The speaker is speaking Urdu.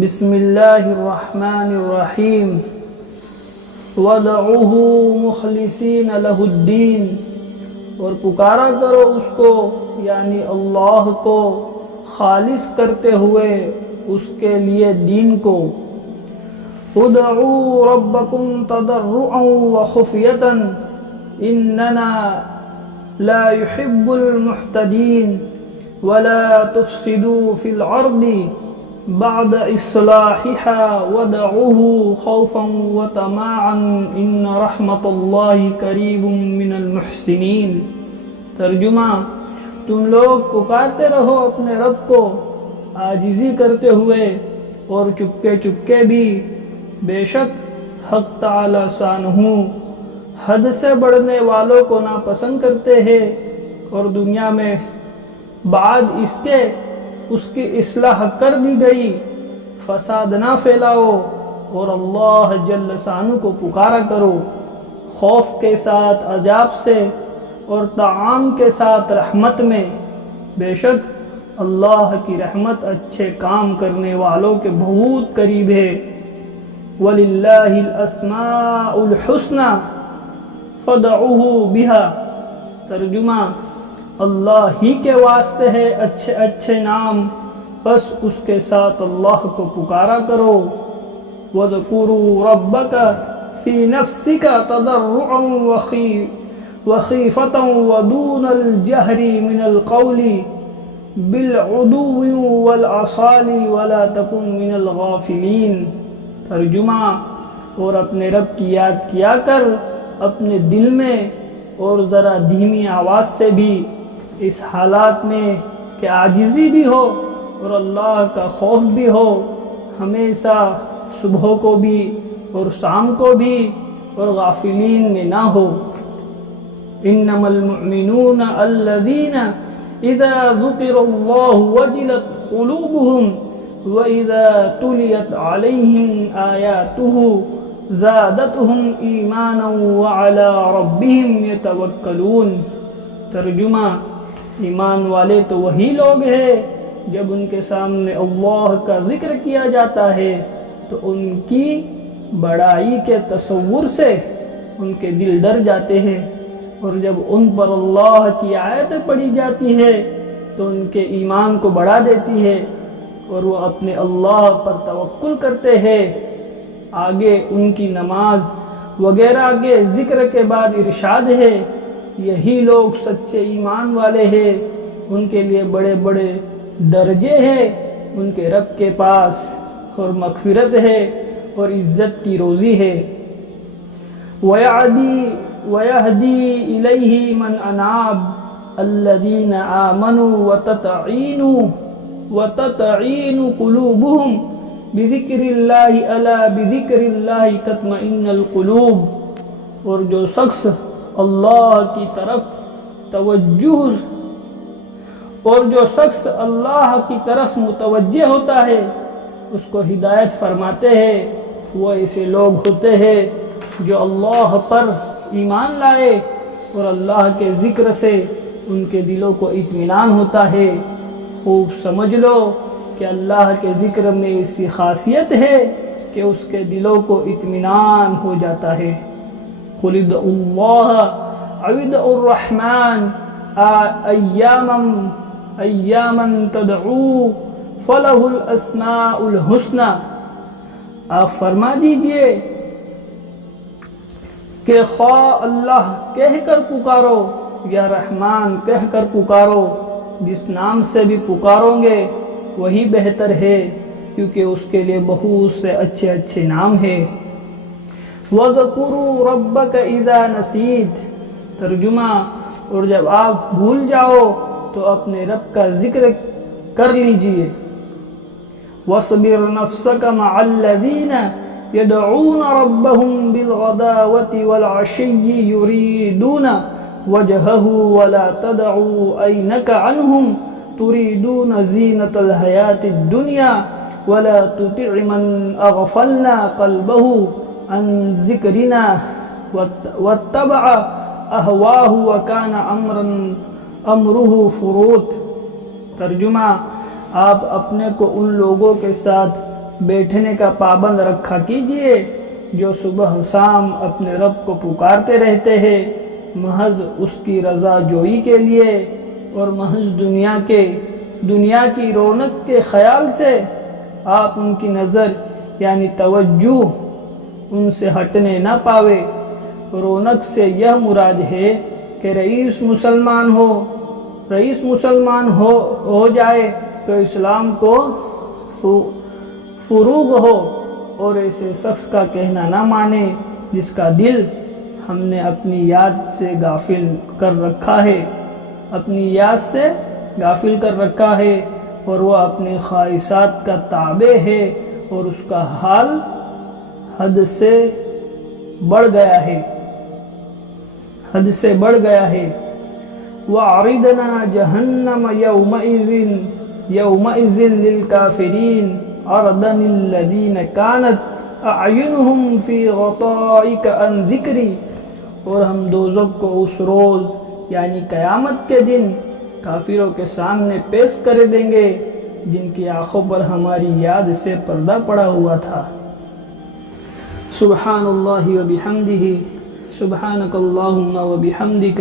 بسم اللہ الرحمن الرحیم وَادْعُوهُ مُخْلِصِينَ لَهُ الدِّينَ، اور پکارا کرو اس کو یعنی اللہ کو خالص کرتے ہوئے اس کے لیے دین کو۔ ادعوا ربکم تضرعا وخفیۃ اننا لا يحب المحتدین ولا تفسدوا في الارض بعد اصلاحها وادعوه خوفا وطمعا ان رحمت اللہ قریب من المحسنین۔ ترجمہ: تم لوگ پکارتے رہو اپنے رب کو عاجزی کرتے ہوئے اور چپکے چپکے بھی، بے شک حق تعالی شانہ حد سے بڑھنے والوں کو ناپسند کرتے ہیں، اور دنیا میں بعد اس کے اس کی اصلاح کر دی گئی فساد نہ پھیلاؤ، اور اللہ جل شانہ کو پکارا کرو خوف کے ساتھ عذاب سے اور طعام کے ساتھ رحمت میں، بے شک اللہ کی رحمت اچھے کام کرنے والوں کے بہت قریب ہے۔ وَلِلَّهِ الْأَسْمَاءُ الْحُسْنَى فَادْعُوهُ بِهَا۔ ترجمہ: اللہ ہی کے واسطے ہے اچھے اچھے نام، بس اس کے ساتھ اللہ کو پکارا کرو۔ وَاذْكُرُوا رَبَّكَ فِي نَفْسِكَ تَضَرُّعًا وَخِيفَةً وَدُونَ الْجَهْرِ مِنَ الْقَوْلِ بِالْعُدُوِّ وَالْآصَالِ وَلَا تَكُن مِنَ الْغَافِلِينَ۔ ترجمہ: اور اپنے رب کی یاد کیا کر اپنے دل میں اور ذرا دھیمی آواز سے بھی، اس حالات میں کہ عاجزی بھی ہو اور اللہ کا خوف بھی ہو، ہمیشہ صبح کو بھی اور شام کو بھی، اور غافلین میں نہ ہو۔ انما المؤمنون الذین اذا ذکر اللہ وجلت قلوبهم وَإِذَا تُلِيَتْ عَلَيْهِمْ آيَاتُهُ زَادَتْهُمْ إِيمَانًا وَعَلَىٰ رَبِّهِمْ يَتَوَكَّلُونَ۔ ترجمہ: ایمان والے تو وہی لوگ ہیں جب ان کے سامنے اللہ کا ذکر کیا جاتا ہے تو ان کی بڑائی کے تصور سے ان کے دل ڈر جاتے ہیں، اور جب ان پر اللہ کی آیتیں پڑھی جاتی ہے تو ان کے ایمان کو بڑھا دیتی ہے اور وہ اپنے اللہ پر توکل کرتے ہیں۔ آگے ان کی نماز وغیرہ کے ذکر کے بعد ارشاد ہے، یہی لوگ سچے ایمان والے ہیں، ان کے لیے بڑے بڑے درجے ہیں ان کے رب کے پاس، اور مغفرت ہے اور عزت کی روزی ہے۔ وَيَهْدِي إِلَيْهِ مَنْ أَنَابَ الَّذِينَ آمَنُوا وَتَطْمَئِنُّ قُلُوبُهُم بِذِكْرِ اللَّهِ أَلَا بِذِكْرِ اللَّهِ تَطْمَئِنُّ الْقُلُوبُ۔ اور جو شخص اللہ کی طرف متوجہ ہوتا ہے اس کو ہدایت فرماتے ہیں، وہ ایسے لوگ ہوتے ہیں جو اللہ پر ایمان لائے اور اللہ کے ذکر سے ان کے دلوں کو اطمینان ہوتا ہے۔ خوب سمجھ لو کہ اللہ کے ذکر میں ایسی خاصیت ہے کہ اس کے دلوں کو اطمینان ہو جاتا ہے۔ قُلِ ادْعُوا اللَّهَ أَوِ ادْعُوا الرَّحْمَٰنَ أَيَّامًا تَدْعُوا فَلَهُ الْأَسْمَاءُ الْحُسْنَى۔ آپ فرما دیجئے کہ خواہ اللہ کہہ کر پکارو یا رحمان کہہ کر پکارو، جس نام سے بھی پکارو گے وہی بہتر ہے، کیونکہ اس کے لیے بہت سے اچھے اچھے نام ہیں۔ وَاذْكُرُوا رَبَّكَ إِذَا نَسِيتَ۔ ترجمہ: اور جب آپ بھول جاؤ تو اپنے رب کا ذکر کر لیجئے۔ وَاصْبِرْ نَفْسَكَ مَعَ الَّذِينَ يَدْعُونَ رَبَّهُمْ بِالْغَدَاوَةِ وَالْعَشِيِّ يُرِيدُونَ وَجْهَهُ وَلَا تَدْعُ عَيْنَكَ عَنْهُمْ تُرِيدُونَ زِينَةَ الْحَيَاةِ الدُّنْيَا وَلَا تُطِعْ مَنْ أَغْفَلْنَا قَلْبَهُ عَنْ ذِكْرِنَا وَاتَّبَعَ أَهْوَاهُ وَكَانَ أَمْرُهُ فُرُوطًا۔ ترجمہ: آپ اپنے کو ان لوگوں کے ساتھ بیٹھنے کا پابند رکھا کیجئے جو صبح شام اپنے رب کو پکارتے رہتے ہیں محض اس کی رضا جوئی کے لیے اور محض دنیا کی رونق کے خیال سے۔ آپ ان کی نظر یعنی توجہ ان سے ہٹنے نہ پاوے۔ رونق سے یہ مراد ہے کہ رئیس مسلمان ہو جائے تو اسلام کو فروغ ہو، اور ایسے شخص کا کہنا نہ مانے جس کا دل ہم نے اپنی یاد سے غافل کر رکھا ہے اور وہ اپنی خواہشات کا تابع ہے اور اس کا حال حد سے بڑھ گیا ہے۔ وَعَرِضْنَا جَهَنَّمَ يَوْمَئِذٍ لِلْكَافِرِينَ عَرْضًا الَّذِينَ كَانَتْ أَعْيُنُهُمْ فِي غَطَائِكَ عَنْ ذِكْرِي، اور ہم دوزخ کو اس روز یعنی قیامت کے دن کافروں کے سامنے پیش کر دیں گے جن کی آنکھوں پر ہماری یاد سے پردہ پڑا ہوا تھا۔ سبحان اللہ و بحمدہ، سبحانک اللہم و بحمدک،